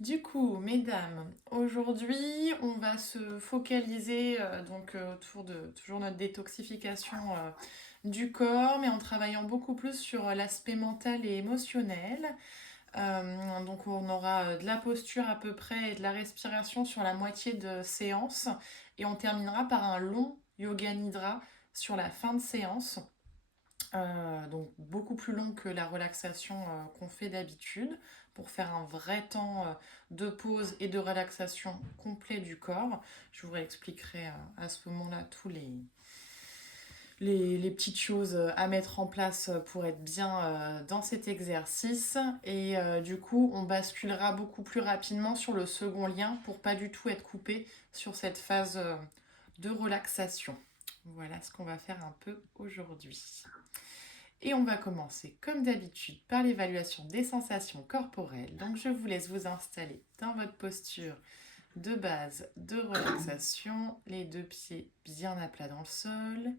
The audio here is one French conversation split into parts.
Du coup, mesdames, aujourd'hui, on va se focaliser autour de toujours notre détoxification du corps, mais en travaillant beaucoup plus sur l'aspect mental et émotionnel. Donc, on aura de la posture à peu près et de la respiration sur la moitié de séance, et on terminera par un long yoga nidra sur la fin de séance. Donc beaucoup plus long que la relaxation qu'on fait d'habitude pour faire un vrai temps de pause et de relaxation complet du corps. Je vous réexpliquerai à ce moment-là tous les petites choses à mettre en place pour être bien dans cet exercice. Et du coup, on basculera beaucoup plus rapidement sur le second lien pour pas du tout être coupé sur cette phase de relaxation. Voilà ce qu'on va faire un peu aujourd'hui. Et on va commencer comme d'habitude par l'évaluation des sensations corporelles. Donc je vous laisse vous installer dans votre posture de base de relaxation, les deux pieds bien à plat dans le sol,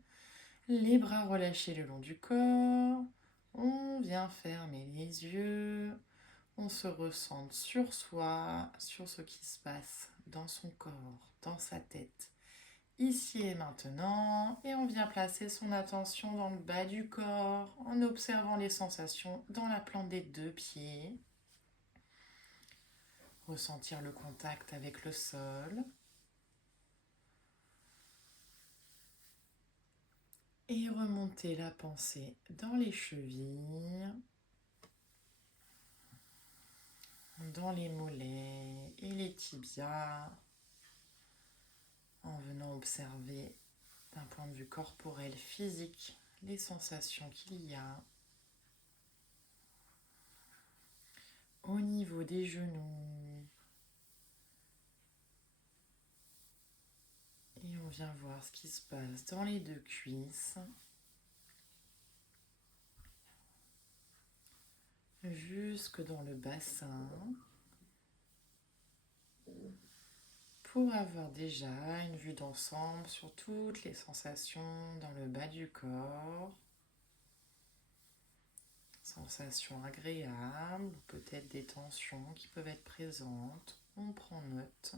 les bras relâchés le long du corps. On vient fermer les yeux, on se ressente sur soi, sur ce qui se passe dans son corps, dans sa tête ici et maintenant, et on vient placer son attention dans le bas du corps en observant les sensations dans la plante des deux pieds, ressentir le contact avec le sol et remonter la pensée dans les chevilles, dans les mollets et les tibias, en venant observer d'un point de vue corporel, physique, les sensations qu'il y a au niveau des genoux. Et on vient voir ce qui se passe dans les deux cuisses, jusque dans le bassin, pour avoir déjà une vue d'ensemble sur toutes les sensations dans le bas du corps. Sensations agréables, ou peut-être des tensions qui peuvent être présentes. On prend note.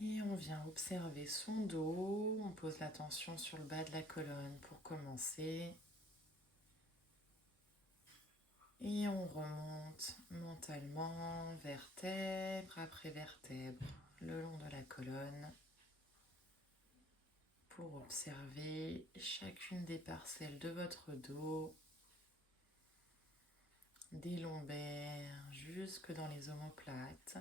Et on vient observer son dos. On pose l'attention sur le bas de la colonne pour commencer. Et on remonte mentalement vertèbre après vertèbre le long de la colonne pour observer chacune des parcelles de votre dos, des lombaires jusque dans les omoplates.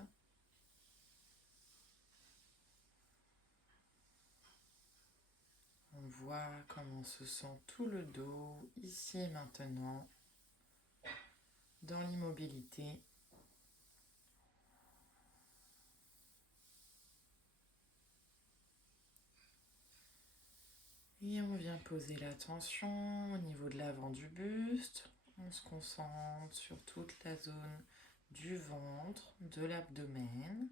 On voit comment se sent tout le dos ici et maintenant dans l'immobilité. Et on vient poser l'attention au niveau de l'avant du buste. On se concentre sur toute la zone du ventre, de l'abdomen.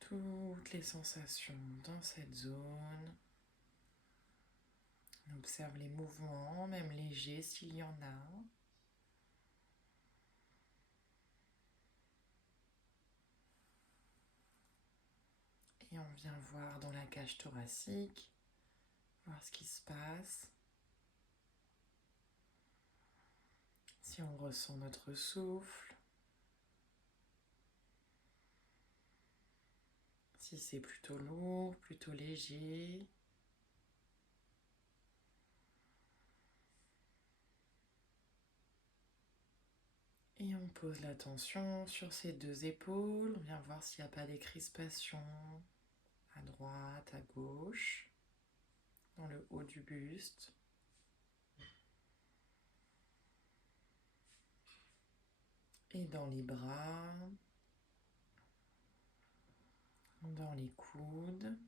Toutes les sensations dans cette zone. On observe les mouvements, même légers s'il y en a. Et on vient voir dans la cage thoracique, voir ce qui se passe. Si on ressent notre souffle, si c'est plutôt lourd, plutôt léger. Et on pose l'attention sur ces deux épaules. On vient voir s'il n'y a pas des crispations à droite, à gauche, dans le haut du buste. Et dans les bras, dans les coudes,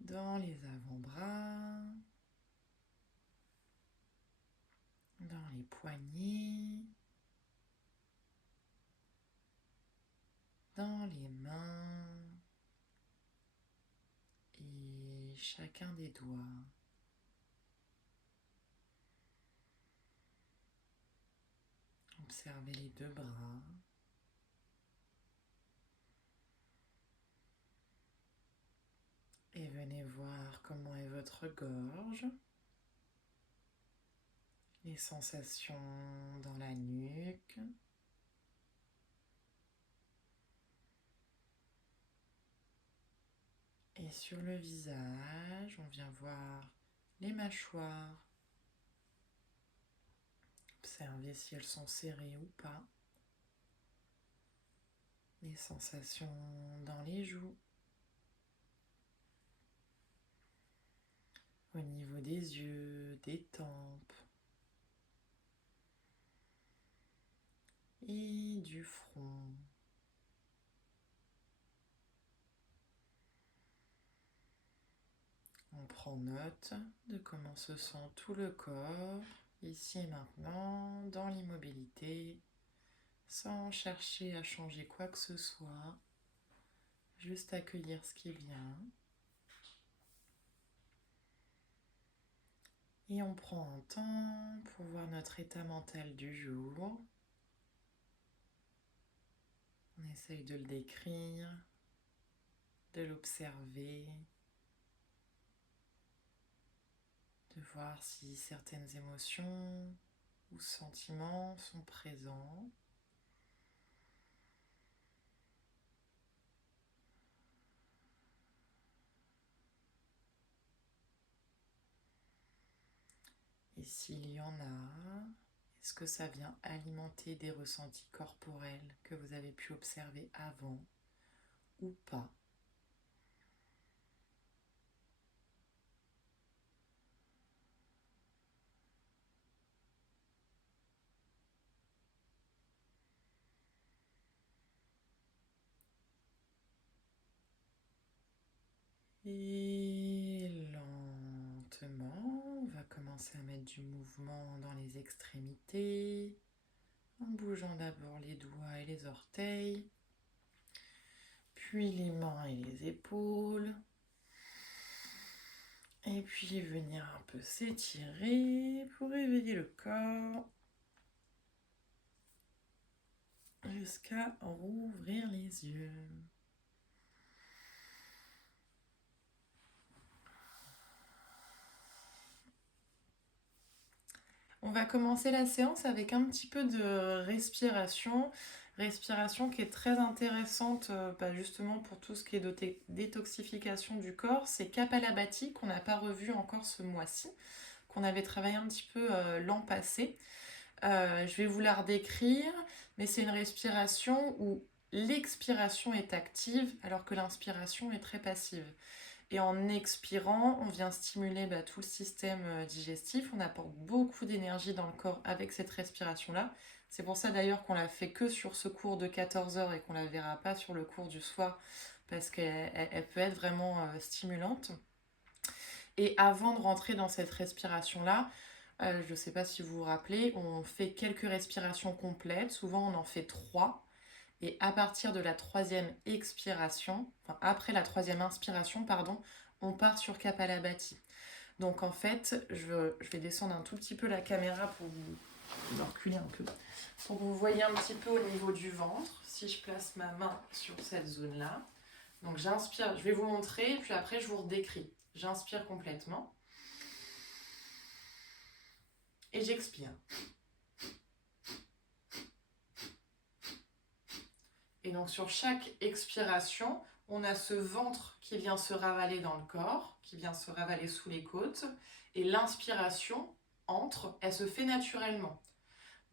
dans les avant-bras, dans les poignets, dans les mains, chacun des doigts. Observez les deux bras. Et venez voir comment est votre gorge. Les sensations dans la nuque. Et sur le visage, on vient voir les mâchoires. Observez si elles sont serrées ou pas. Les sensations dans les joues. Au niveau des yeux, des tempes. Et du front. On prend note de comment se sent tout le corps, ici et maintenant, dans l'immobilité, sans chercher à changer quoi que ce soit, juste accueillir ce qui vient. Et on prend un temps pour voir notre état mental du jour. On essaye de le décrire, de l'observer, de voir si certaines émotions ou sentiments sont présents. Et s'il y en a, est-ce que ça vient alimenter des ressentis corporels que vous avez pu observer avant ou pas? Et lentement, on va commencer à mettre du mouvement dans les extrémités, en bougeant d'abord les doigts et les orteils, puis les mains et les épaules, et puis venir un peu s'étirer pour réveiller le corps, jusqu'à rouvrir les yeux. On va commencer la séance avec un petit peu de respiration. Respiration qui est très intéressante justement pour tout ce qui est de détoxification du corps. C'est Kapalabhati qu'on n'a pas revu encore ce mois-ci, qu'on avait travaillé un petit peu l'an passé. Je vais vous la redécrire, mais c'est une respiration où l'expiration est active alors que l'inspiration est très passive. Et en expirant, on vient stimuler tout le système digestif. On apporte beaucoup d'énergie dans le corps avec cette respiration-là. C'est pour ça d'ailleurs qu'on l'a fait que sur ce cours de 14 heures et qu'on ne la verra pas sur le cours du soir parce qu'elle peut être vraiment stimulante. Et avant de rentrer dans cette respiration-là, je ne sais pas si vous vous rappelez, on fait quelques respirations complètes. Souvent, on en fait 3. Et à partir de la troisième expiration, enfin après la troisième inspiration, pardon, on part sur Kapalabhati. Donc en fait, je vais descendre un tout petit peu la caméra pour vous reculer un peu, pour que vous voyez un petit peu au niveau du ventre, si je place ma main sur cette zone-là. Donc j'inspire, je vais vous montrer, puis après je vous redécris. J'inspire complètement. Et j'expire. Et donc sur chaque expiration, on a ce ventre qui vient se ravaler dans le corps, qui vient se ravaler sous les côtes. Et l'inspiration entre, elle se fait naturellement.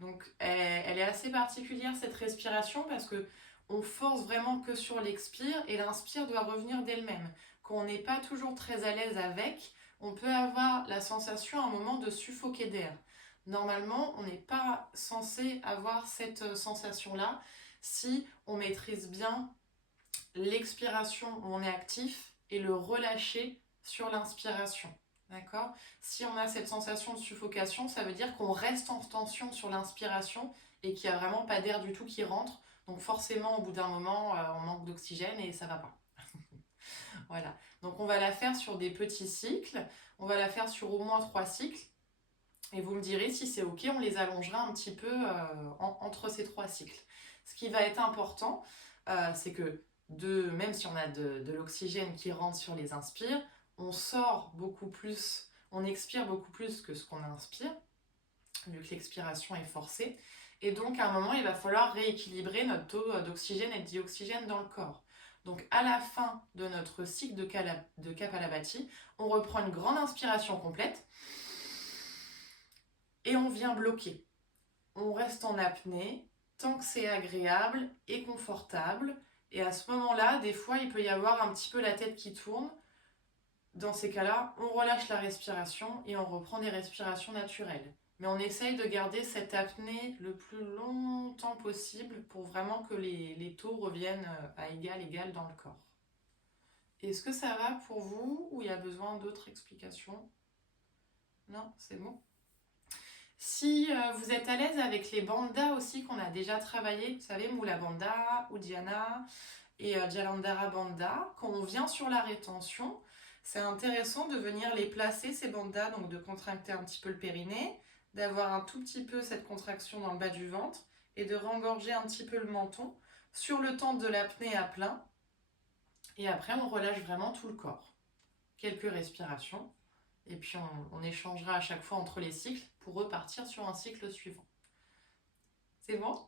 Donc elle est assez particulière cette respiration parce que on force vraiment que sur l'expire et l'inspire doit revenir d'elle-même. Quand on n'est pas toujours très à l'aise avec, on peut avoir la sensation à un moment de suffoquer d'air. Normalement, on n'est pas censé avoir cette sensation-là si on maîtrise bien l'expiration où on est actif et le relâcher sur l'inspiration. D'accord ? Si on a cette sensation de suffocation, ça veut dire qu'on reste en tension sur l'inspiration et qu'il n'y a vraiment pas d'air du tout qui rentre. Donc forcément, au bout d'un moment, on manque d'oxygène et ça ne va pas. Voilà. Donc on va la faire sur des petits cycles. On va la faire sur au moins 3 cycles. Et vous me direz si c'est OK, on les allongera un petit peu entre ces 3 cycles. Ce qui va être important, c'est que même si on a de l'oxygène qui rentre sur les inspires, on sort beaucoup plus, on expire beaucoup plus que ce qu'on inspire, vu que l'expiration est forcée. Et donc à un moment, il va falloir rééquilibrer notre taux d'oxygène et de dioxygène dans le corps. Donc à la fin de notre cycle de Kapalabhati, on reprend une grande inspiration complète et on vient bloquer. On reste en apnée tant que c'est agréable et confortable. Et à ce moment-là, des fois, il peut y avoir un petit peu la tête qui tourne. Dans ces cas-là, on relâche la respiration et on reprend des respirations naturelles. Mais on essaye de garder cette apnée le plus longtemps possible pour vraiment que les taux reviennent à égal dans le corps. Est-ce que ça va pour vous ou il y a besoin d'autres explications? Non, c'est bon. Si vous êtes à l'aise avec les bandhas aussi qu'on a déjà travaillé, vous savez, Mula Bandha, Uddiyana et Jalandhara Bandha, quand on vient sur la rétention, c'est intéressant de venir les placer, ces bandhas, donc de contracter un petit peu le périnée, d'avoir un tout petit peu cette contraction dans le bas du ventre et de rengorger un petit peu le menton sur le temps de l'apnée à plein. Et après, on relâche vraiment tout le corps. Quelques respirations. Et puis on échangera à chaque fois entre les cycles pour repartir sur un cycle suivant. C'est bon?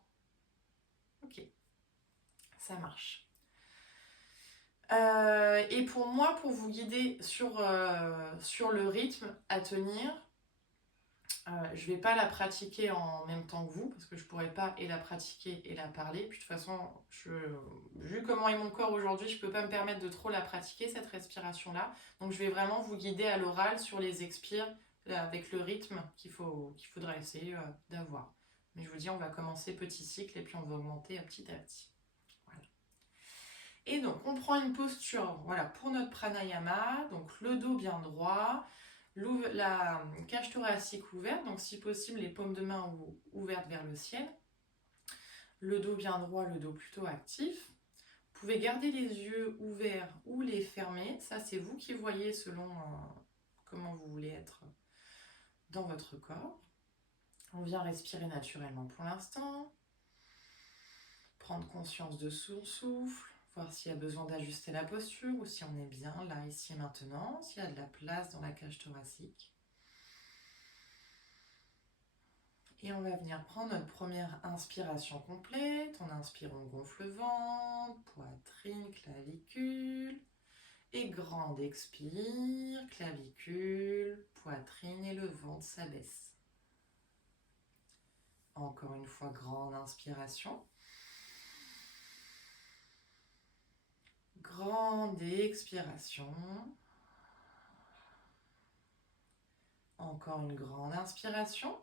Ok, ça marche. Et pour moi, pour vous guider sur le rythme à tenir, je ne vais pas la pratiquer en même temps que vous, parce que je ne pourrais pas et la pratiquer et la parler. Puis de toute façon, vu comment est mon corps aujourd'hui, je ne peux pas me permettre de trop la pratiquer, cette respiration-là. Donc je vais vraiment vous guider à l'oral sur les expires, avec le rythme qu'il faudra essayer d'avoir. Mais je vous dis, on va commencer petit cycle et puis on va augmenter petit à petit. Voilà. Et donc, on prend une posture voilà, pour notre pranayama, donc le dos bien droit, la cage thoracique ouverte, donc si possible les paumes de main ouvertes vers le ciel, le dos bien droit, le dos plutôt actif. Vous pouvez garder les yeux ouverts ou les fermer, ça c'est vous qui voyez selon comment vous voulez être dans votre corps. On vient respirer naturellement pour l'instant, prendre conscience de son souffle, voir s'il y a besoin d'ajuster la posture ou si on est bien là, ici et maintenant, s'il y a de la place dans la cage thoracique. Et on va venir prendre notre première inspiration complète. On inspire, on gonfle le ventre, poitrine, clavicule. Et grande expire, clavicule, poitrine et le ventre s'abaisse. Encore une fois, grande inspiration. Grande expiration. Encore une grande inspiration.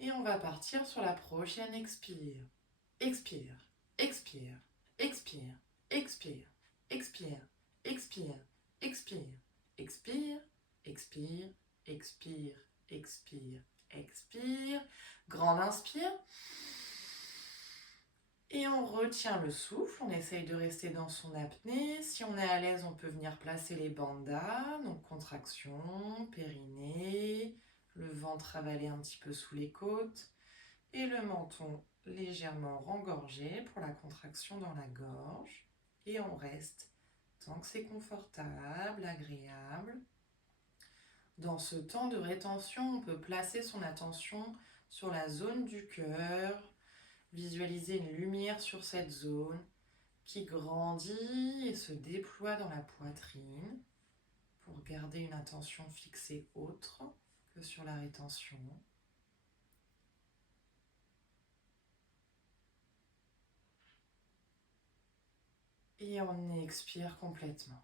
Et on va partir sur la prochaine expire. Expire, expire, expire, expire, expire, expire, expire, expire, expire, expire, expire, expire. Grande inspire. Et on retient le souffle, on essaye de rester dans son apnée. Si on est à l'aise, on peut venir placer les bandhas, donc contraction, périnée, le ventre avalé un petit peu sous les côtes et le menton légèrement rengorgé pour la contraction dans la gorge. Et on reste tant que c'est confortable, agréable. Dans ce temps de rétention, on peut placer son attention sur la zone du cœur, visualiser une lumière sur cette zone qui grandit et se déploie dans la poitrine pour garder une attention fixée autre que sur la rétention. Et on expire complètement.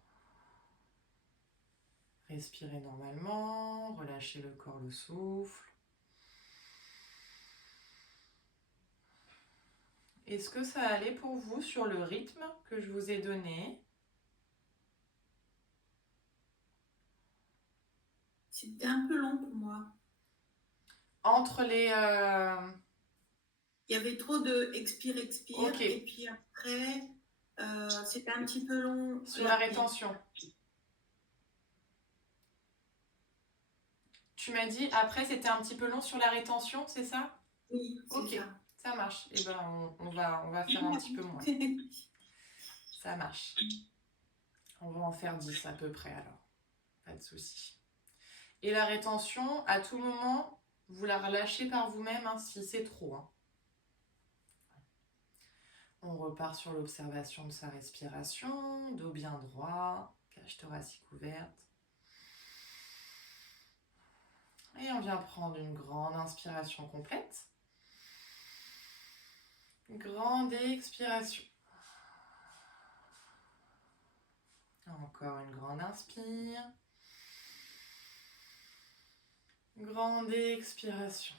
Respirez normalement, relâchez le corps, le souffle. Est-ce que ça allait pour vous sur le rythme que je vous ai donné? C'était un peu long pour moi. Entre les... Il y avait trop de expire, expire, Ok. et puis après, c'était un petit peu long. Sur la rétention. Tu m'as dit, après, c'était un petit peu long sur la rétention, c'est ça? Oui, c'est Ok, ça. ça marche. Eh ben, on va faire un petit peu moins. Ça marche. On va en faire 10 à peu près alors. Pas de souci. Et la rétention, à tout moment, vous la relâchez par vous-même hein, si c'est trop. Hein. On repart sur l'observation de sa respiration, dos bien droit, cage thoracique ouverte. Et on vient prendre une grande inspiration complète. Grande expiration. Encore une grande inspire. Grande expiration.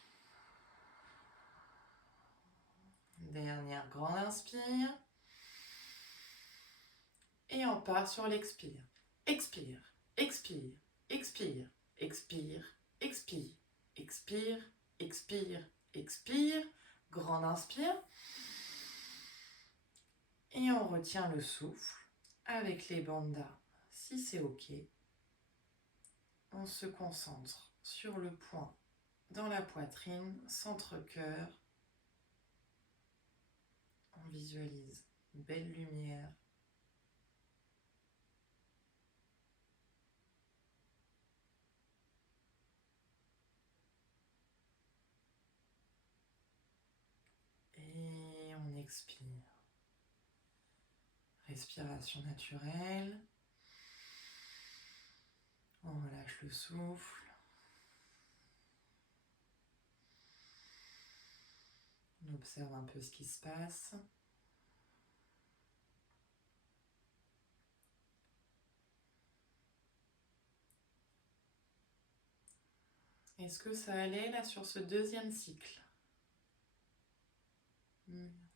Dernière grande inspire. Et on part sur l'expire. Expire, expire, expire, expire, expire, expire, expire, expire. Grande inspire. Et on retient le souffle avec les bandhas. Si c'est ok, on se concentre sur le point dans la poitrine, centre-cœur. On visualise une belle lumière. Et on expire. Respiration naturelle. On relâche le souffle. On observe un peu ce qui se passe. Est-ce que ça allait là sur ce deuxième cycle?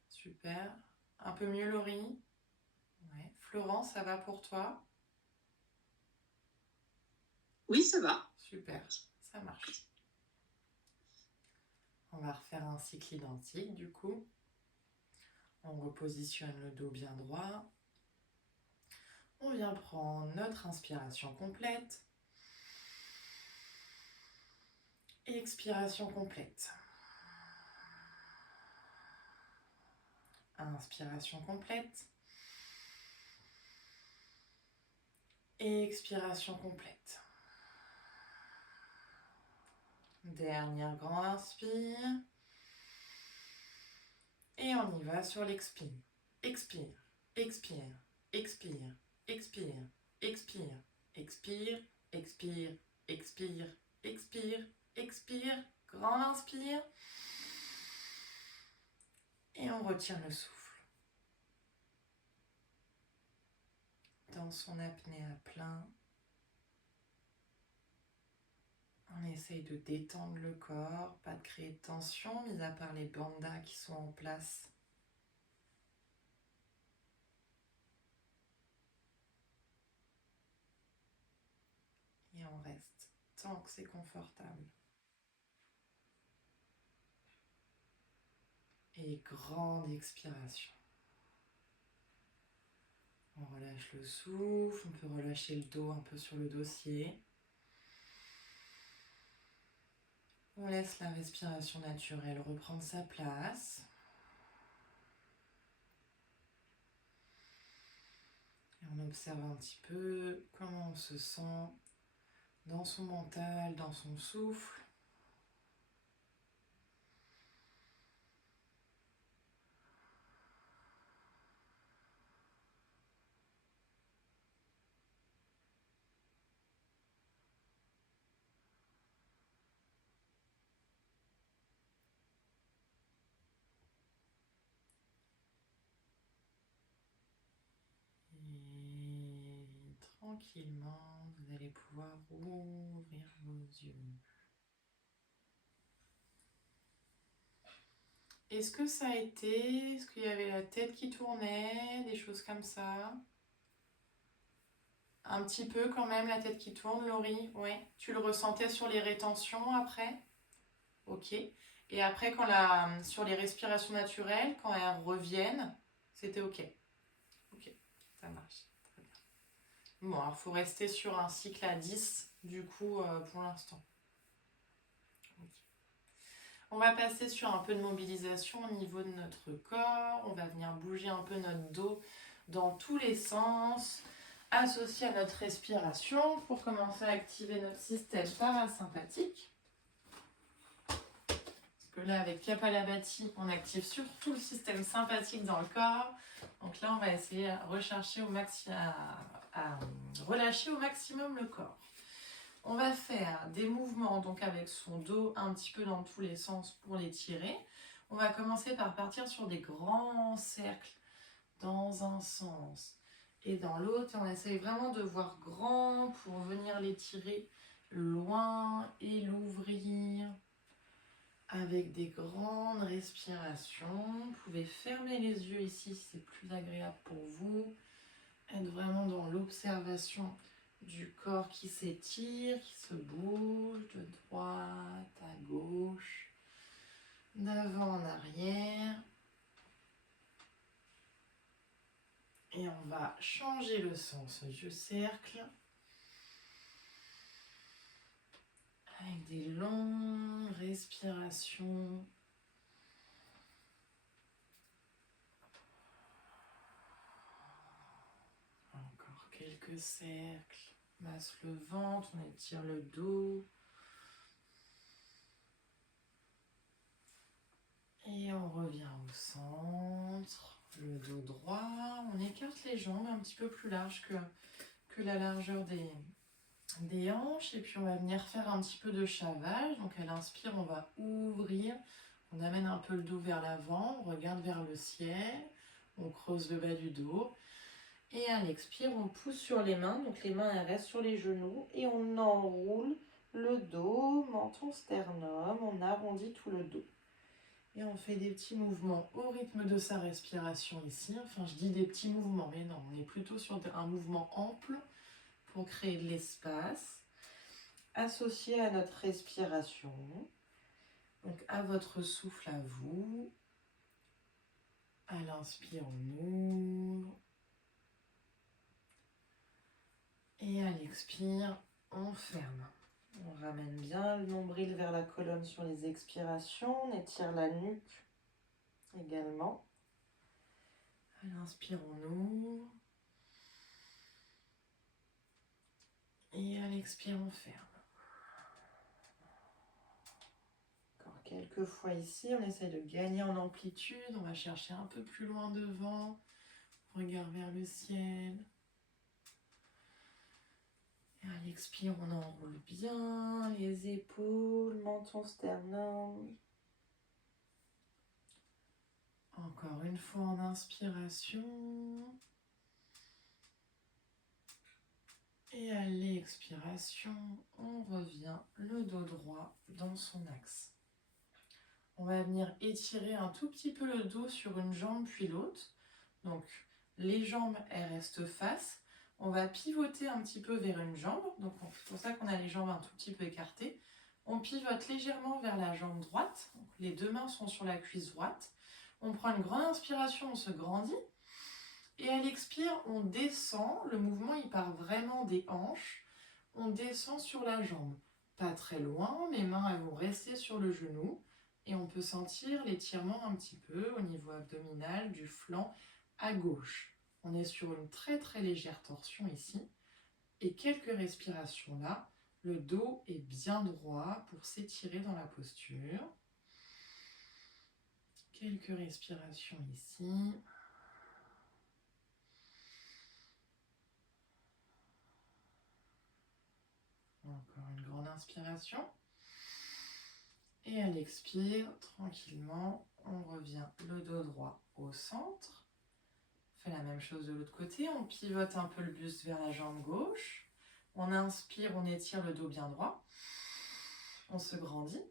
Super. Un peu mieux Laurie? Ouais. Florence, ça va pour toi? Oui, ça va. Super, ça marche. On va refaire un cycle identique du coup. On repositionne le dos bien droit. On vient prendre notre inspiration complète. Expiration complète. Inspiration complète. Expiration complète. Dernière grande inspire. Et on y va sur l'expire. Expire, expire, expire, expire, expire, expire, expire, expire, expire, expire. Grande inspire. Et on retient le souffle. Dans son apnée à plein. On essaye de détendre le corps, pas de créer de tension, mis à part les bandhas qui sont en place. Et on reste tant que c'est confortable. Et grande expiration. On relâche le souffle, on peut relâcher le dos un peu sur le dossier. On laisse la respiration naturelle reprendre sa place. Et on observe un petit peu comment on se sent dans son mental, dans son souffle. Et tranquillement, vous allez pouvoir ouvrir vos yeux. Est-ce que ça a été? Est-ce qu'il y avait la tête qui tournait? Des choses comme ça? Un petit peu quand même, la tête qui tourne, Laurie? Ouais. Tu le ressentais sur les rétentions après? Ok. Et après, sur les respirations naturelles, quand elles reviennent, c'était ok. Ok. Ça marche. Très bien. Bon, alors il faut rester sur un cycle à 10, du coup, pour l'instant. Ok. On va passer sur un peu de mobilisation au niveau de notre corps. On va venir bouger un peu notre dos dans tous les sens, associé à notre respiration pour commencer à activer notre système parasympathique. Parce que là, avec Kapalabhati, on active surtout le système sympathique dans le corps. Donc là, on va essayer à relâcher au maximum le corps. On va faire des mouvements donc avec son dos un petit peu dans tous les sens pour l'étirer. On va commencer par partir sur des grands cercles dans un sens et dans l'autre. On essaye vraiment de voir grand pour venir l'étirer loin et l'ouvrir avec des grandes respirations. Vous pouvez fermer les yeux ici si c'est plus agréable pour vous. Être vraiment dans l'observation du corps qui s'étire, qui se bouge de droite à gauche, d'avant en arrière. Et on va changer le sens du cercle avec des longues respirations. Encore quelques cercles. On masse le ventre, on étire le dos. Et on revient au centre, le dos droit. On écarte les jambes un petit peu plus larges que la largeur des hanches. Et puis on va venir faire un petit peu de chavage. Donc à l'inspire, on va ouvrir. On amène un peu le dos vers l'avant. On regarde vers le ciel. On creuse le bas du dos. Et à l'expire, on pousse sur les mains. Donc les mains elles restent sur les genoux. Et on enroule le dos, menton, sternum. On arrondit tout le dos. Et on fait des petits mouvements au rythme de sa respiration ici. Enfin, je dis des petits mouvements, mais non, on est plutôt sur un mouvement ample pour créer de l'espace, associé à notre respiration. Donc, à votre souffle à vous. À l'inspire, on ouvre. Et à l'expire, on ferme. On ramène bien le nombril vers la colonne sur les expirations. On étire la nuque également. À l'inspire, on ouvre. Et à l'expire, on ferme. Encore quelques fois ici, on essaye de gagner en amplitude. On va chercher un peu plus loin devant. Regard vers le ciel. Et à l'expire, on enroule bien les épaules, menton, sternum. Encore une fois en inspiration. Et à l'expiration, on revient le dos droit dans son axe. On va venir étirer un tout petit peu le dos sur une jambe puis l'autre. Donc les jambes, elles restent face. On va pivoter un petit peu vers une jambe. Donc c'est pour ça qu'on a les jambes un tout petit peu écartées. On pivote légèrement vers la jambe droite. Donc, les deux mains sont sur la cuisse droite. On prend une grande inspiration, on se grandit. Et à l'expire, on descend. Le mouvement, il part vraiment des hanches. On descend sur la jambe. Pas très loin, mes mains elles vont rester sur le genou. Et on peut sentir l'étirement un petit peu au niveau abdominal du flanc à gauche. On est sur une très très légère torsion ici. Et quelques respirations là. Le dos est bien droit pour s'étirer dans la posture. Quelques respirations ici. Encore une grande inspiration. Et à l'expire, tranquillement, on revient le dos droit au centre. On fait la même chose de l'autre côté. On pivote un peu le buste vers la jambe gauche. On inspire, on étire le dos bien droit. On se grandit.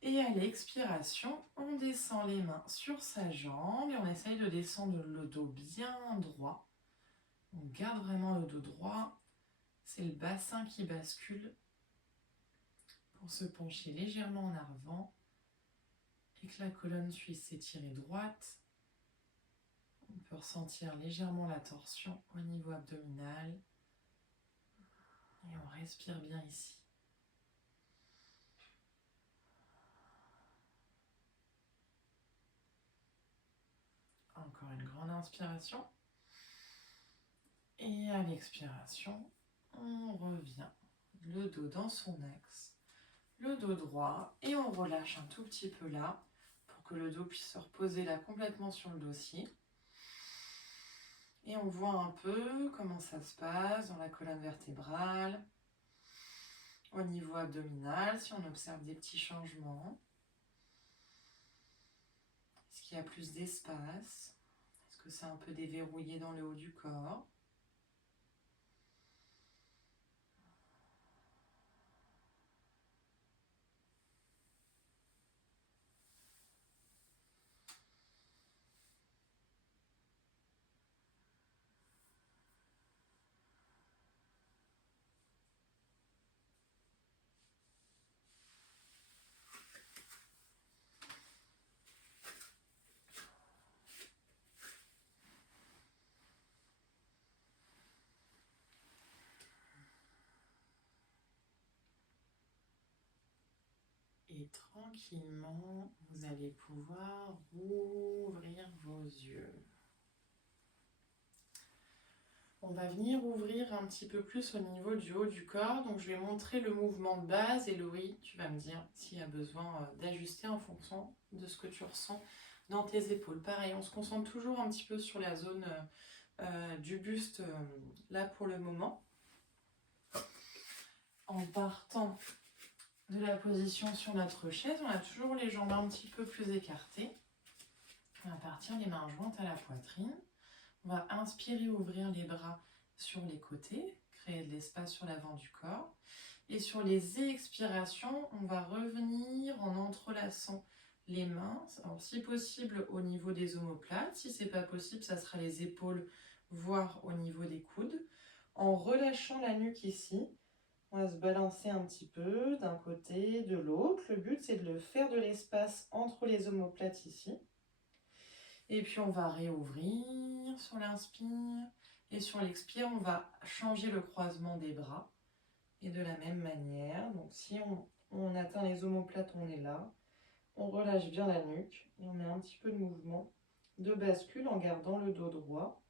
Et à l'expiration, on descend les mains sur sa jambe et on essaye de descendre le dos bien droit. On garde vraiment le dos droit. C'est le bassin qui bascule pour se pencher légèrement en avant et que la colonne puisse s'étirer droite. On peut ressentir légèrement la torsion au niveau abdominal. Et on respire bien ici. Encore une grande inspiration. Et à l'expiration, on revient. Le dos dans son axe. Le dos droit. Et on relâche un tout petit peu là pour que le dos puisse se reposer là complètement sur le dossier. Et on voit un peu comment ça se passe dans la colonne vertébrale, au niveau abdominal, si on observe des petits changements. Est-ce qu'il y a plus d'espace? Est-ce que c'est un peu déverrouillé dans le haut du corps? Et tranquillement, vous allez pouvoir rouvrir vos yeux. On va venir ouvrir un petit peu plus au niveau du haut du corps. Donc je vais montrer le mouvement de base et Laurie, tu vas me dire s'il y a besoin d'ajuster en fonction de ce que tu ressens dans tes épaules. Pareil, on se concentre toujours un petit peu sur la zone du buste là pour le moment. En partant de la position sur notre chaise, on a toujours les jambes un petit peu plus écartées. On va partir les mains jointes à la poitrine. On va inspirer, ouvrir les bras sur les côtés, créer de l'espace sur l'avant du corps. Et sur les expirations, on va revenir en entrelaçant les mains, alors si possible au niveau des omoplates. Si ce n'est pas possible, ça sera les épaules, voire au niveau des coudes. En relâchant la nuque ici, on va se balancer un petit peu d'un côté, de l'autre. Le but, c'est de faire de l'espace entre les omoplates ici. Et puis, on va réouvrir sur l'inspire. Et sur l'expire, on va changer le croisement des bras. Et de la même manière, donc si on atteint les omoplates, on est là. On relâche bien la nuque. Et on met un petit peu de mouvement de bascule en gardant le dos droit.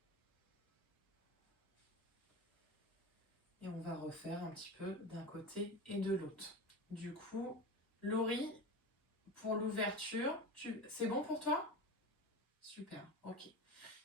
Et on va refaire un petit peu d'un côté et de l'autre. Du coup, Laurie, pour l'ouverture, c'est bon pour toi? Super, ok.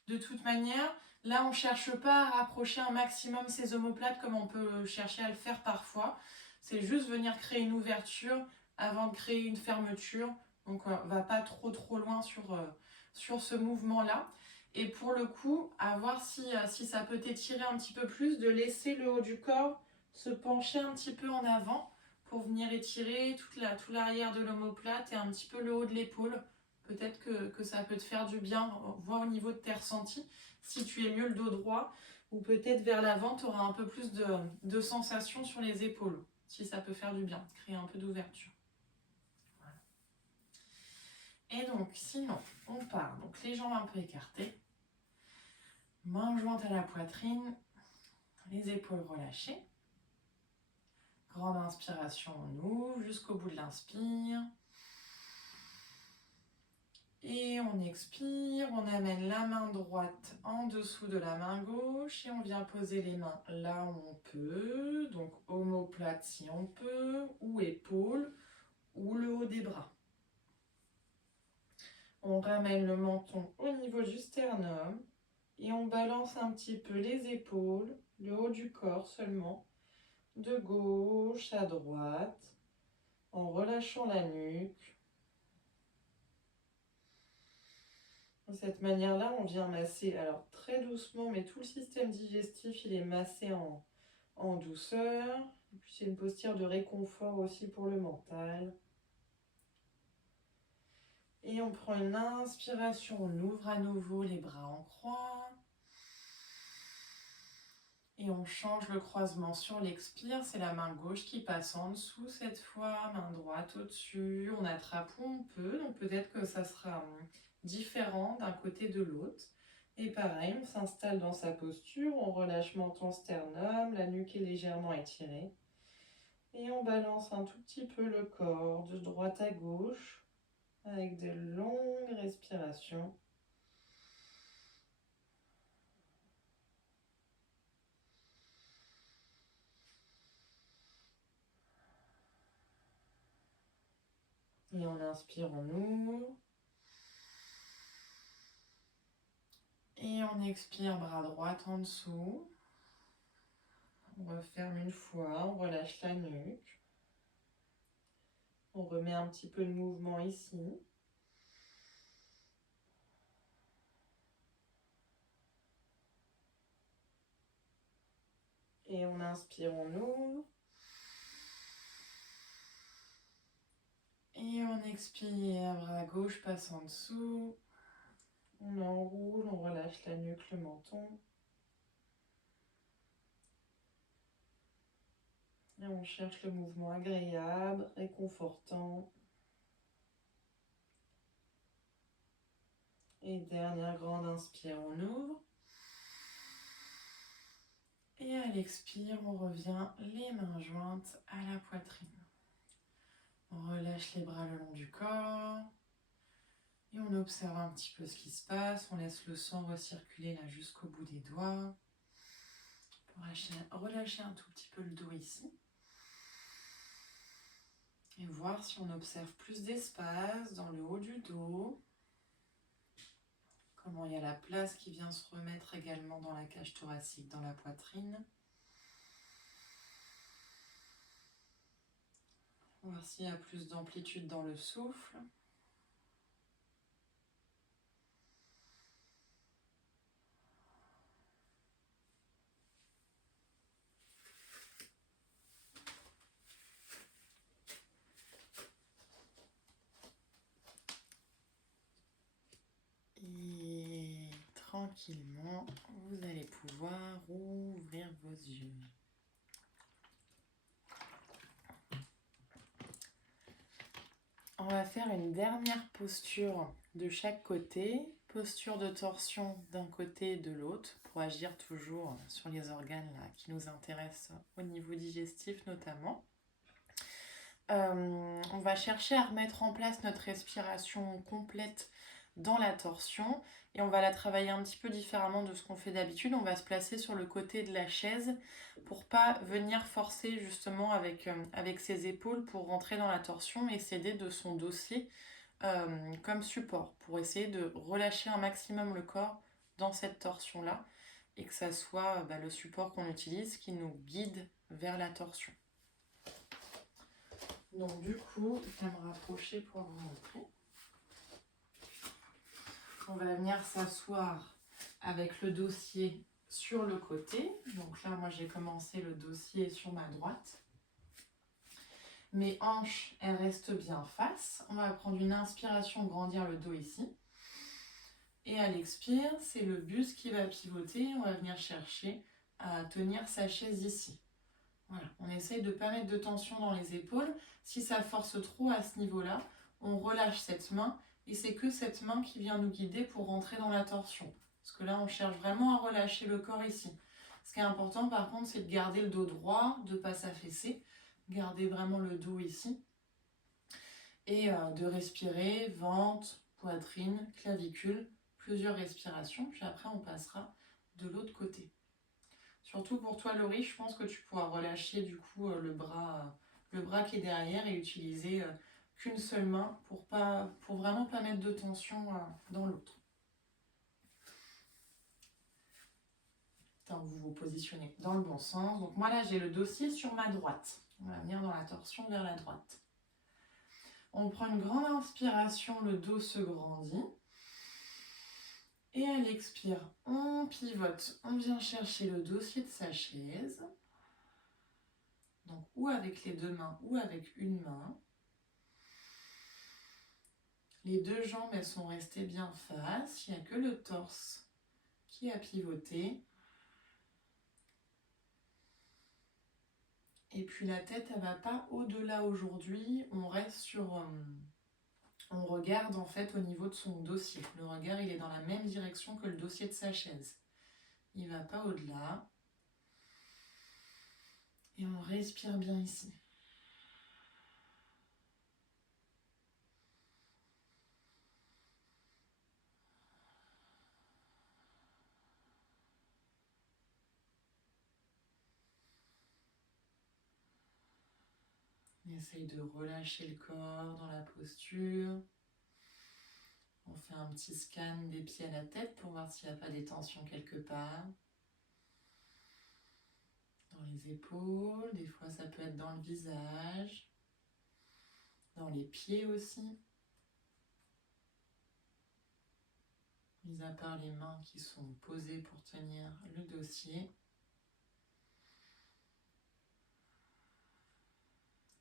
De toute manière, là, on ne cherche pas à rapprocher un maximum ces omoplates comme on peut chercher à le faire parfois. C'est juste venir créer une ouverture avant de créer une fermeture. Donc, on ne va pas trop loin sur ce mouvement-là. Et pour le coup, à voir si ça peut t'étirer un petit peu plus, de laisser le haut du corps se pencher un petit peu en avant pour venir étirer tout l'arrière de l'omoplate et un petit peu le haut de l'épaule. Peut-être que ça peut te faire du bien, voir au niveau de tes ressentis, si tu es mieux le dos droit, ou peut-être vers l'avant, tu auras un peu plus de sensations sur les épaules, si ça peut faire du bien, créer un peu d'ouverture. Voilà. Et donc, sinon, on part, donc les jambes un peu écartées, mains jointes à la poitrine, les épaules relâchées. Grande inspiration, on ouvre jusqu'au bout de l'inspire. Et on expire, on amène la main droite en dessous de la main gauche et on vient poser les mains là où on peut, donc omoplate si on peut, ou épaule, ou le haut des bras. On ramène le menton au niveau du sternum et on balance un petit peu les épaules, le haut du corps seulement, de gauche à droite, en relâchant la nuque. De cette manière-là, on vient masser, alors très doucement, mais tout le système digestif, il est massé en douceur. Et puis c'est une posture de réconfort aussi pour le mental. Et on prend une inspiration, on ouvre à nouveau les bras en croix. Et on change le croisement sur l'expire, c'est la main gauche qui passe en dessous cette fois, main droite au-dessus. On attrape où on peut, donc peut-être que ça sera différent d'un côté de l'autre. Et pareil, on s'installe dans sa posture, on relâche menton, sternum, la nuque est légèrement étirée. Et on balance un tout petit peu le corps de droite à gauche avec de longues respirations. Et on inspire, on ouvre. Et on expire, bras droit en dessous. On referme une fois, on relâche la nuque. On remet un petit peu de mouvement ici. Et on inspire, on ouvre. Et on expire, bras gauche passe en dessous. On enroule, on relâche la nuque, le menton. Et on cherche le mouvement agréable, réconfortant. Et dernière grande inspire, on ouvre. Et à l'expire, on revient les mains jointes à la poitrine. On relâche les bras le long du corps. Et on observe un petit peu ce qui se passe. On laisse le sang recirculer là jusqu'au bout des doigts. Relâcher un tout petit peu le dos ici. Et voir si on observe plus d'espace dans le haut du dos. Comment il y a la place qui vient se remettre également dans la cage thoracique, dans la poitrine. Voir s'il y a plus d'amplitude dans le souffle. Et tranquillement, vous allez pouvoir ouvrir vos yeux. On va faire une dernière posture de chaque côté. Posture de torsion d'un côté et de l'autre pour agir toujours sur les organes là, qui nous intéressent au niveau digestif notamment. On va chercher à remettre en place notre respiration complète dans la torsion et on va la travailler un petit peu différemment de ce qu'on fait d'habitude. On va se placer sur le côté de la chaise pour pas venir forcer justement avec ses épaules pour rentrer dans la torsion et s'aider de son dossier comme support pour essayer de relâcher un maximum le corps dans cette torsion là et que ça soit le support qu'on utilise qui nous guide vers la torsion. Donc du coup, je vais me rapprocher pour vous montrer. On va venir s'asseoir avec le dossier sur le côté. Donc là, moi j'ai commencé le dossier sur ma droite. Mes hanches, elles restent bien face. On va prendre une inspiration, grandir le dos ici. Et à l'expire, c'est le buste qui va pivoter. On va venir chercher à tenir sa chaise ici. Voilà, on essaye de ne pas mettre de tension dans les épaules. Si ça force trop à ce niveau-là, on relâche cette main et c'est que cette main qui vient nous guider pour rentrer dans la torsion. Parce que là, on cherche vraiment à relâcher le corps ici. Ce qui est important par contre, c'est de garder le dos droit, de ne pas s'affaisser, garder vraiment le dos ici et de respirer, ventre, poitrine, clavicule, plusieurs respirations, puis après on passera de l'autre côté. Surtout pour toi Laurie, je pense que tu pourras relâcher du coup le bras qui est derrière et utiliser qu'une seule main pour vraiment pas mettre de tension dans l'autre. Vous vous positionnez dans le bon sens. Donc moi là j'ai le dossier sur ma droite. On va venir dans la torsion vers la droite. On prend une grande inspiration, le dos se grandit. Et à l'expire, on pivote, on vient chercher le dossier de sa chaise. Donc ou avec les deux mains ou avec une main. Les deux jambes, elles sont restées bien face. Il n'y a que le torse qui a pivoté. Et puis la tête, elle ne va pas au-delà aujourd'hui. On reste sur on regarde en fait au niveau de son dossier. Le regard, il est dans la même direction que le dossier de sa chaise. Il ne va pas au-delà. Et on respire bien ici. On essaye de relâcher le corps dans la posture. On fait un petit scan des pieds à la tête pour voir s'il n'y a pas des tensions quelque part. Dans les épaules, des fois ça peut être dans le visage. Dans les pieds aussi. Mis à part les mains qui sont posées pour tenir le dossier.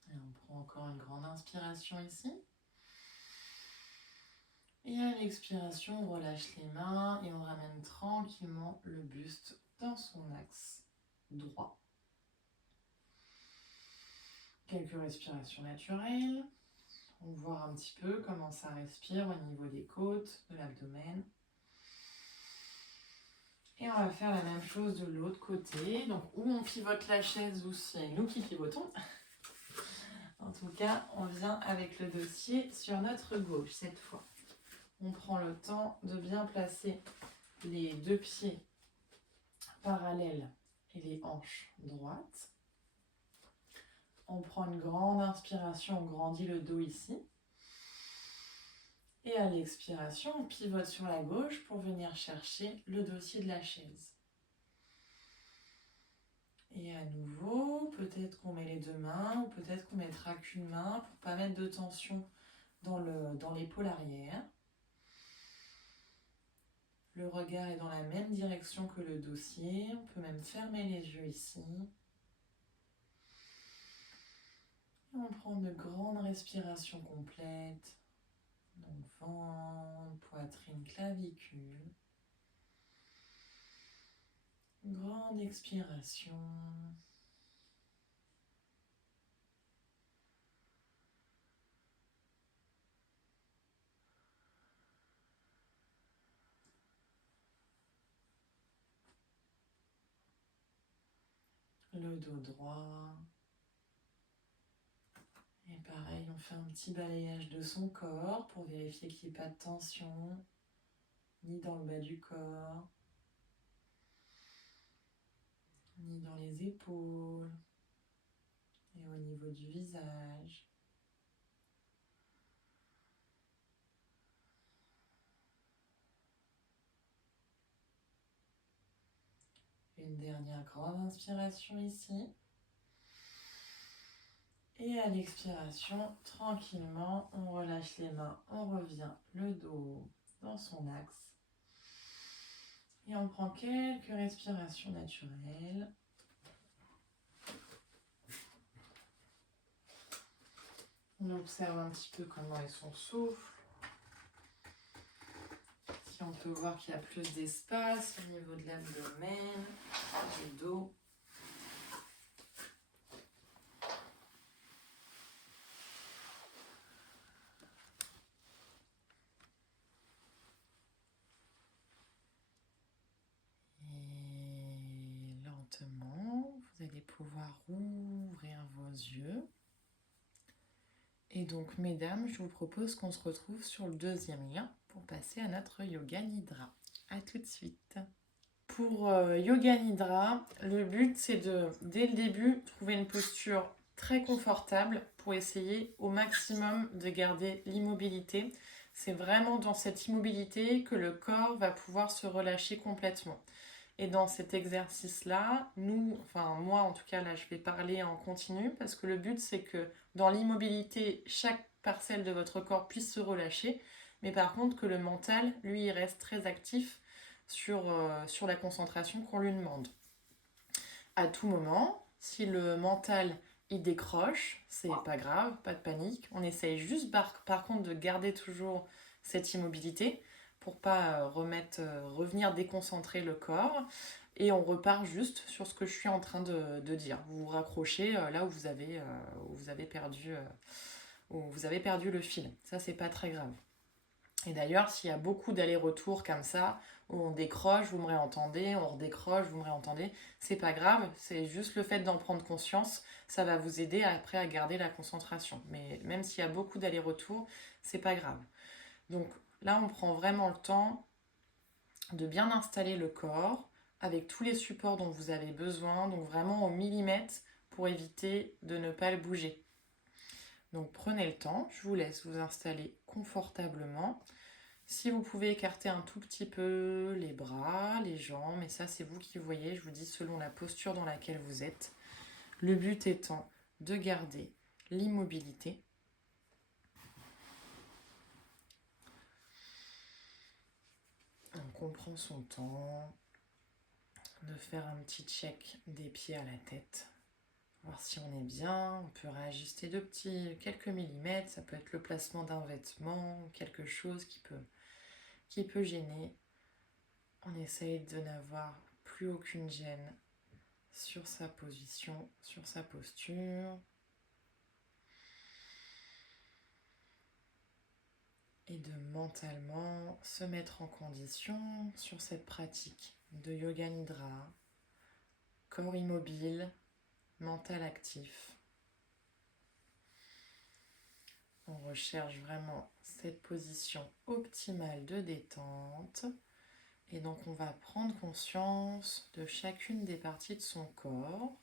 Et on prend encore une grande inspiration ici. Et à l'expiration, on relâche les mains et on ramène tranquillement le buste dans son axe droit. Quelques respirations naturelles. On voit un petit peu comment ça respire au niveau des côtes, de l'abdomen. Et on va faire la même chose de l'autre côté. Donc, où on pivote la chaise ou c'est nous qui pivotons. En tout cas, on vient avec le dossier sur notre gauche cette fois. On prend le temps de bien placer les deux pieds parallèles et les hanches droites. On prend une grande inspiration, on grandit le dos ici. Et à l'expiration, on pivote sur la gauche pour venir chercher le dossier de la chaise. Et à nouveau, peut-être qu'on met les deux mains ou peut-être qu'on mettra qu'une main pour ne pas mettre de tension dans l'épaule arrière. Le regard est dans la même direction que le dossier. On peut même fermer les yeux ici. Et on prend de grandes respirations complètes. Donc ventre, poitrine, clavicule. Grande expiration. Le dos droit. Et pareil, on fait un petit balayage de son corps pour vérifier qu'il n'y ait pas de tension, ni dans le bas du corps, ni dans les épaules, et au niveau du visage. Une dernière grande inspiration ici. Et à l'expiration, tranquillement, on relâche les mains, on revient le dos dans son axe. Et on prend quelques respirations naturelles. On observe un petit peu comment est son souffle. Si on peut voir qu'il y a plus d'espace au niveau de l'abdomen, du dos. Et lentement, vous allez pouvoir ouvrir vos yeux. Et donc, mesdames, je vous propose qu'on se retrouve sur le deuxième lien pour passer à notre Yoga Nidra. À tout de suite. Pour Yoga Nidra, le but c'est de, dès le début, trouver une posture très confortable pour essayer au maximum de garder l'immobilité. C'est vraiment dans cette immobilité que le corps va pouvoir se relâcher complètement. Et dans cet exercice-là, moi en tout cas là je vais parler en continu parce que le but c'est que dans l'immobilité, chaque parcelle de votre corps puisse se relâcher, mais par contre que le mental, lui, il reste très actif sur la concentration qu'on lui demande. À tout moment, si le mental il décroche, c'est pas grave, pas de panique. On essaye juste par contre de garder toujours cette immobilité pour pas revenir déconcentrer le corps. Et on repart juste sur ce que je suis en train de dire. Vous vous raccrochez là où vous avez perdu où vous avez perdu le fil. Ça, c'est pas très grave. Et d'ailleurs, s'il y a beaucoup d'allers-retours comme ça, où on décroche, vous me réentendez, on redécroche, vous me réentendez, c'est pas grave, c'est juste le fait d'en prendre conscience, ça va vous aider après à garder la concentration. Mais même s'il y a beaucoup d'allers-retours, c'est pas grave. Donc là, on prend vraiment le temps de bien installer le corps avec tous les supports dont vous avez besoin, donc vraiment au millimètre pour éviter de ne pas le bouger. Donc prenez le temps, je vous laisse vous installer confortablement. Si vous pouvez écarter un tout petit peu les bras, les jambes, mais ça c'est vous qui voyez, je vous dis selon la posture dans laquelle vous êtes. Le but étant de garder l'immobilité. Donc on prend son temps de faire un petit check des pieds à la tête. Voir si on est bien, on peut réajuster quelques millimètres, ça peut être le placement d'un vêtement, quelque chose qui peut gêner. On essaye de n'avoir plus aucune gêne sur sa position, sur sa posture. Et de mentalement se mettre en condition sur cette pratique de yoga nidra, corps immobile, mental actif. On recherche vraiment cette position optimale de détente. Et donc on va prendre conscience de chacune des parties de son corps.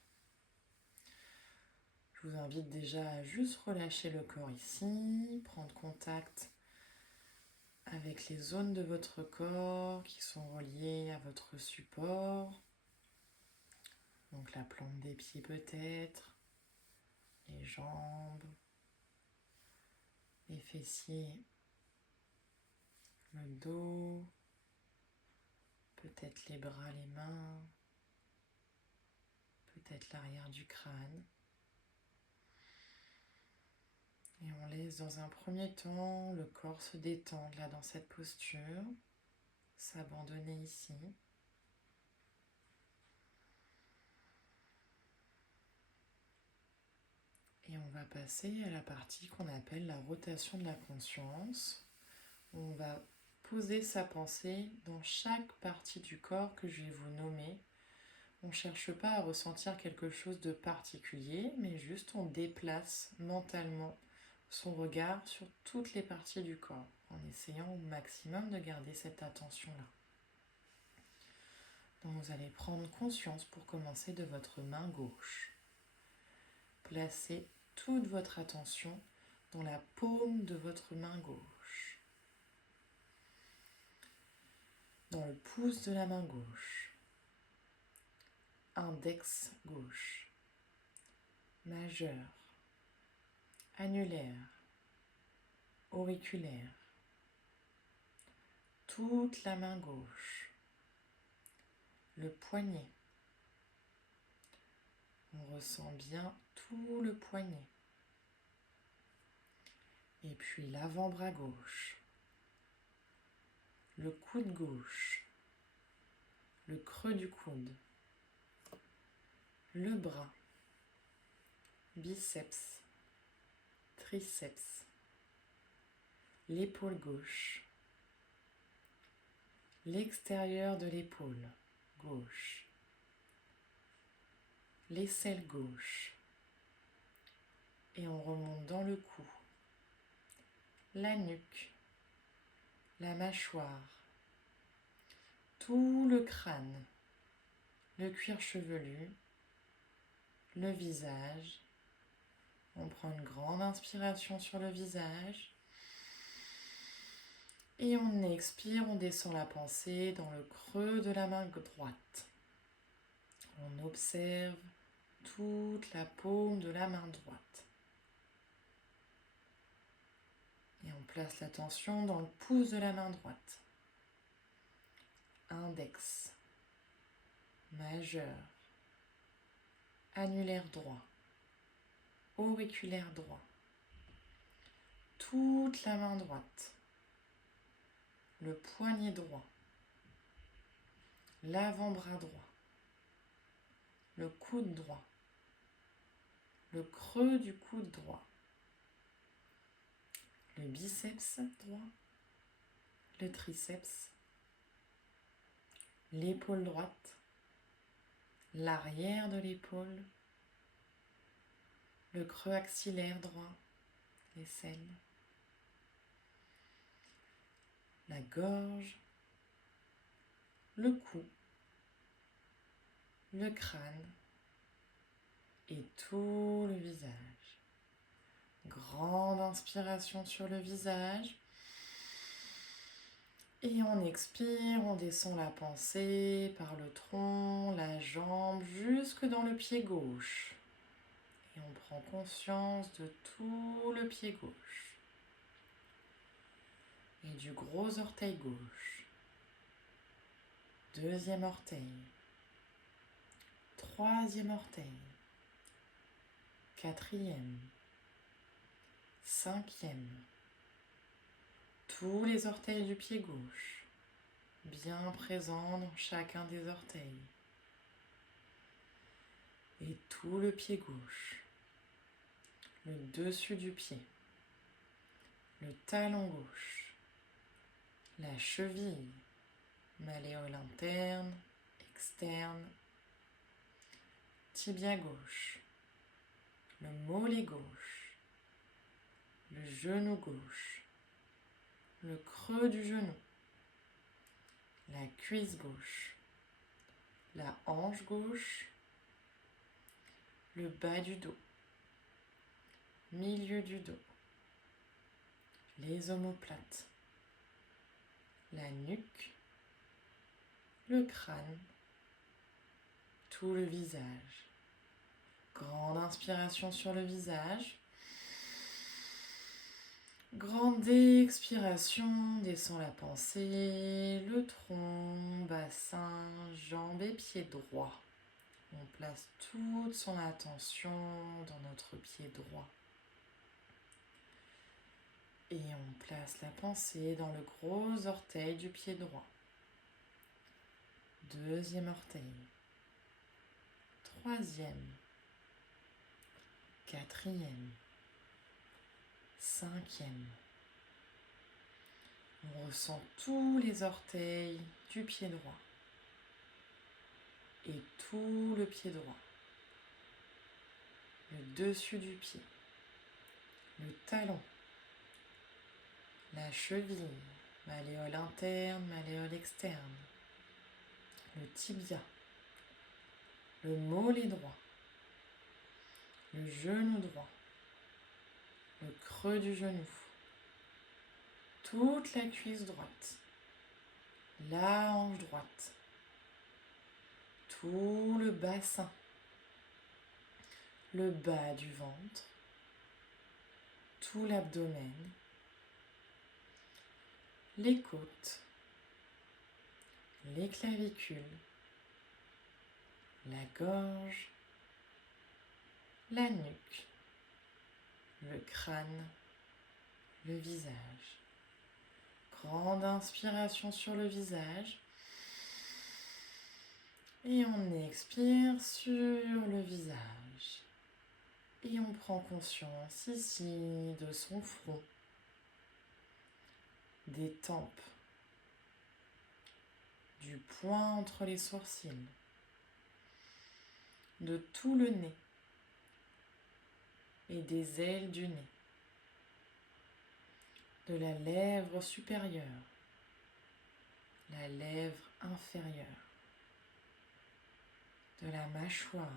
Je vous invite déjà à juste relâcher le corps ici, prendre contact avec les zones de votre corps qui sont reliées à votre support. Donc la plante des pieds peut-être, les jambes, les fessiers, le dos, peut-être les bras, les mains, peut-être l'arrière du crâne. Et on laisse dans un premier temps le corps se détendre là dans cette posture, s'abandonner ici. Et on va passer à la partie qu'on appelle la rotation de la conscience. On va poser sa pensée dans chaque partie du corps que je vais vous nommer. On ne cherche pas à ressentir quelque chose de particulier, mais juste on déplace mentalement son regard sur toutes les parties du corps, en essayant au maximum de garder cette attention-là. Donc vous allez prendre conscience pour commencer de votre main gauche. Placez toute votre attention dans la paume de votre main gauche, dans le pouce de la main gauche, index gauche, majeur, annulaire, auriculaire, toute la main gauche, le poignet. On ressent bien tout le poignet. Et puis l'avant-bras gauche, le coude gauche, le creux du coude, le bras, biceps, triceps, l'épaule gauche, l'extérieur de l'épaule gauche, l'aisselle gauche, et on remonte dans le cou, la nuque, la mâchoire, tout le crâne, le cuir chevelu, le visage. On prend une grande inspiration sur le visage et on expire, on descend la pensée dans le creux de la main droite. On observe toute la paume de la main droite. Et on place l'attention dans le pouce de la main droite. Index, majeur, annulaire droit, auriculaire droit. Toute la main droite. Le poignet droit. L'avant-bras droit. Le coude droit. Le creux du coude droit. le biceps droit, le triceps, l'épaule droite, l'arrière de l'épaule, le creux axillaire droit, l'aisselle, la gorge, le cou, le crâne et tout le visage. Grande inspiration sur le visage. Et on expire, on descend la pensée par le tronc, la jambe, jusque dans le pied gauche. Et on prend conscience de tout le pied gauche. Et du gros orteil gauche. Deuxième orteil. Troisième orteil. Quatrième. Cinquième. Tous les orteils du pied gauche, bien présents dans chacun des orteils. Et tout le pied gauche, le dessus du pied, le talon gauche, la cheville, malléole interne, externe, tibia gauche, le mollet gauche, le genou gauche, le creux du genou, la cuisse gauche, la hanche gauche, le bas du dos, milieu du dos, les omoplates, la nuque, le crâne, tout le visage. Grande inspiration sur le visage. Grande expiration, descend la pensée, le tronc, bassin, jambes et pieds droits. On place toute son attention dans notre pied droit. Et on place la pensée dans le gros orteil du pied droit. Deuxième orteil. Troisième. Quatrième. Cinquième. On ressent tous les orteils du pied droit et tout le pied droit, le dessus du pied, le talon, la cheville, malléole interne, malléole externe, le tibia, le mollet droit, le genou droit, le creux du genou, toute la cuisse droite, la hanche droite, tout le bassin, le bas du ventre, tout l'abdomen, les côtes, les clavicules, la gorge, la nuque, le crâne, le visage. Grande inspiration sur le visage. Et on expire sur le visage. Et on prend conscience ici de son front, des tempes, du point entre les sourcils, de tout le nez et des ailes du nez, de la lèvre supérieure, la lèvre inférieure, de la mâchoire,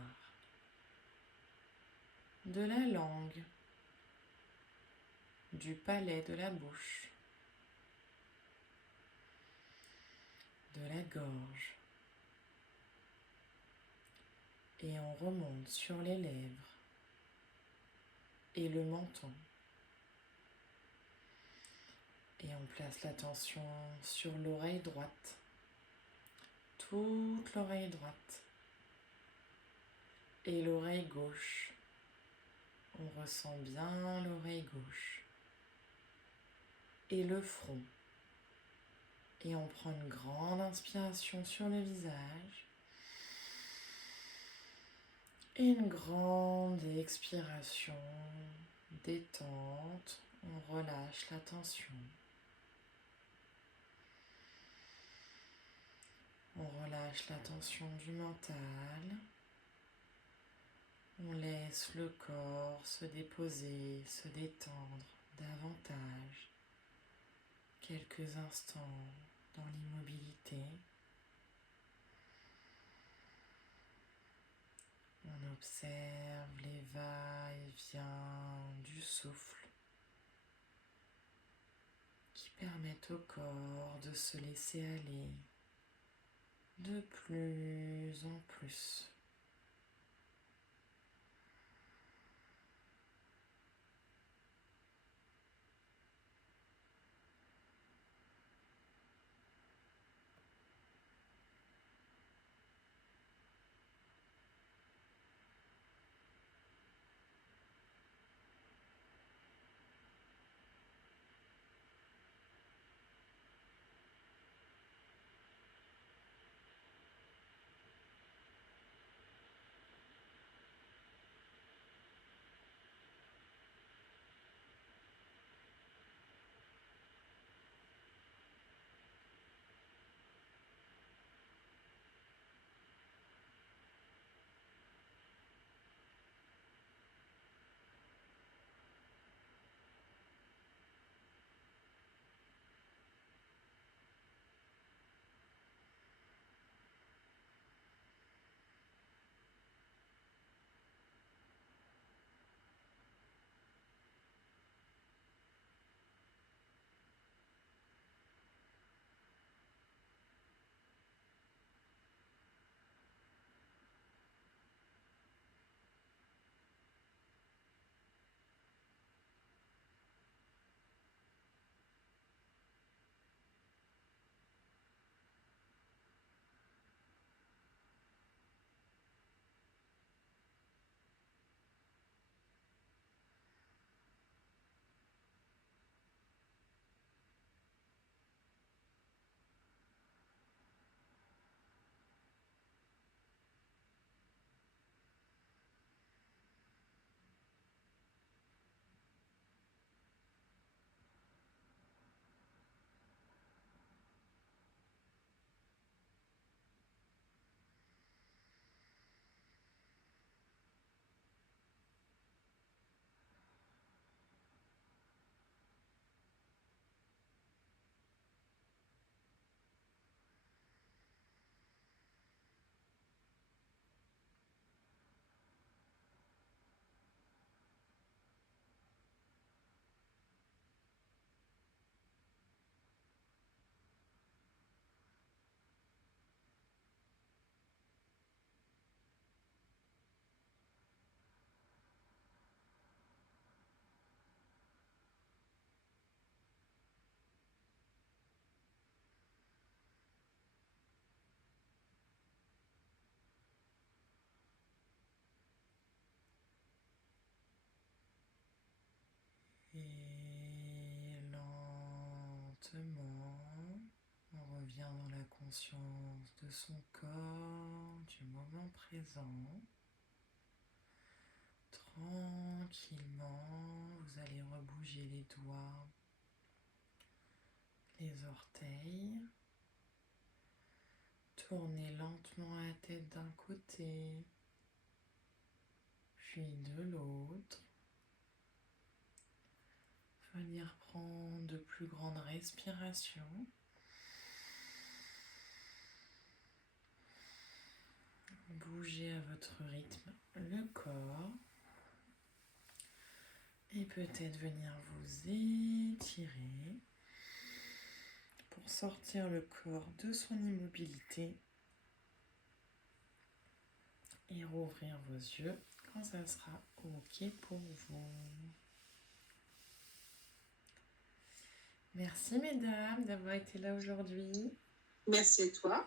de la langue, du palais de la bouche, de la gorge, et on remonte sur les lèvres et le menton. Et on place l'attention sur l'oreille droite, toute l'oreille droite, et l'oreille gauche. On ressent bien l'oreille gauche et le front. Et on prend une grande inspiration sur le visage et une grande expiration, détente. On relâche la tension. On relâche la tension du mental. On laisse le corps se déposer, se détendre davantage. Quelques instants dans l'immobilité. On observe les va-et-vient du souffle qui permettent au corps de se laisser aller de plus en plus. Et lentement, on revient dans la conscience de son corps, du moment présent. Tranquillement, vous allez rebouger les doigts, les orteils. Tournez lentement la tête d'un côté, puis de l'autre. Venir prendre de plus grandes respirations. Bougez à votre rythme le corps. Et peut-être venir vous étirer pour sortir le corps de son immobilité et rouvrir vos yeux quand ça sera OK pour vous. Merci mesdames d'avoir été là aujourd'hui. Merci à toi.